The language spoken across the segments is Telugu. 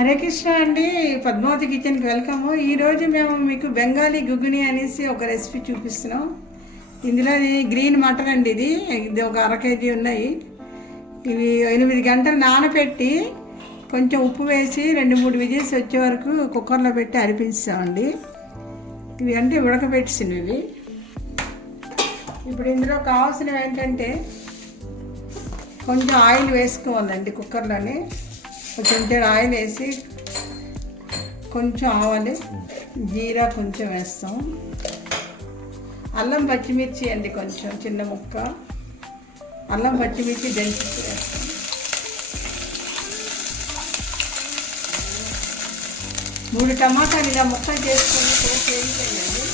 హరే కృష్ణ అండి, పద్మావతి కిచెన్కి వెల్కమ్. ఈరోజు మేము మీకు బెంగాలీ గుగ్గుని అనేసి ఒక రెసిపీ చూపిస్తున్నాం. ఇందులో గ్రీన్ మటన్ అండి, ఇది ఒక 1/2 kg ఉన్నాయి. ఇవి 8 గంటలు నానబెట్టి కొంచెం ఉప్పు వేసి 2-3 విజిల్స్ వచ్చే వరకు కుక్కర్లో పెట్టి అరిపించామండి. ఇవి అంటే ఉడకబెట్టినవి. ఇప్పుడు ఇందులో కావాల్సినవి ఏంటంటే కొంచెం ఆయిల్ వేసుకోవాలండి. కుక్కర్లోని కొంచెం ఆయిల్ వేసి కొంచెం ఆవాలు, జీరా కొంచెం వేస్తాం. అల్లం పచ్చిమిర్చి అండి, కొంచెం చిన్న ముక్క అల్లం పచ్చిమిర్చి దంచి వేస్తాం. మూడు టమాటాలు ఇలా ముక్కలు చేసుకొని వేయించండి.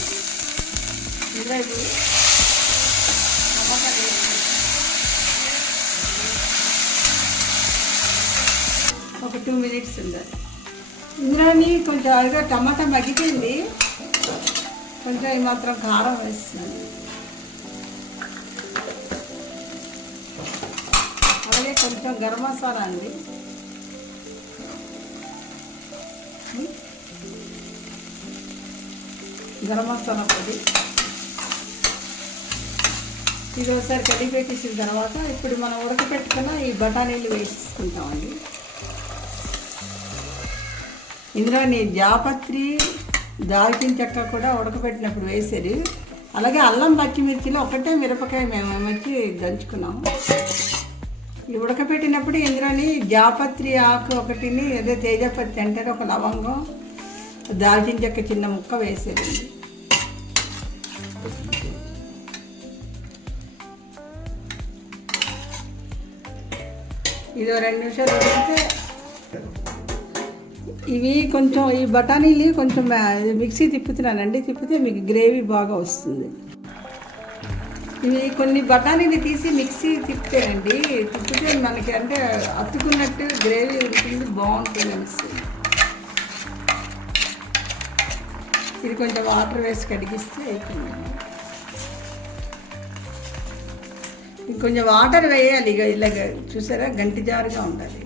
ఇలా టమాటాలు వేసుకుంటాం. ఒక 2 minutes ఉండాలి. ఇందులోని కొంచెం అదిగా టమాటా మగ్గిపోయింది. కొంచెం ఈ మాత్రం కారం వేస్తున్నాను. అలాగే కొంచెం గరం మసాలా అండి. గరం మసాలా పొడి ఇది ఒకసారి కడిగి పెట్టేసిన తర్వాత ఇప్పుడు మనం ఉడకపెట్టుకున్న ఈ బఠానీలు వేసుకుంటామండి. ఇందులో జాపత్రి, దాల్చిన చెక్క కూడా ఉడకపెట్టినప్పుడు వేసేది. అలాగే అల్లం పచ్చిమిర్చిలో ఒకటే మిరపకాయ మేము వచ్చి దంచుకున్నాము. ఇది ఉడకపెట్టినప్పుడు ఇందులోని జాపత్రి ఆకు ఒకటిని, అదే తేజపత్రి అంటారు, ఒక లవంగం, దాల్చిన చెక్క చిన్న ముక్క వేసేది. ఇది 2 నిమిషాలు ఉడికితే ఇవి కొంచెం ఈ బఠానీలు కొంచెం మిక్సీ తిప్పుతున్నానండి. తిప్పితే మీకు గ్రేవీ బాగా వస్తుంది. ఇవి కొన్ని బఠానీలు తీసి మిక్సీ తిప్పుతానండి. తిప్పితే మనకి అంటే అతుకున్నట్టు గ్రేవీ ఉంటుంది, బాగుంటుంది అనిపిస్తుంది. ఇది కొంచెం వాటర్ వేసి కడిగిస్తే అయిపోయిందండి. ఇంకొంచెం వాటర్ వేయాలి. ఇలాగ చూసారా, గంటి జారుగా ఉండాలి.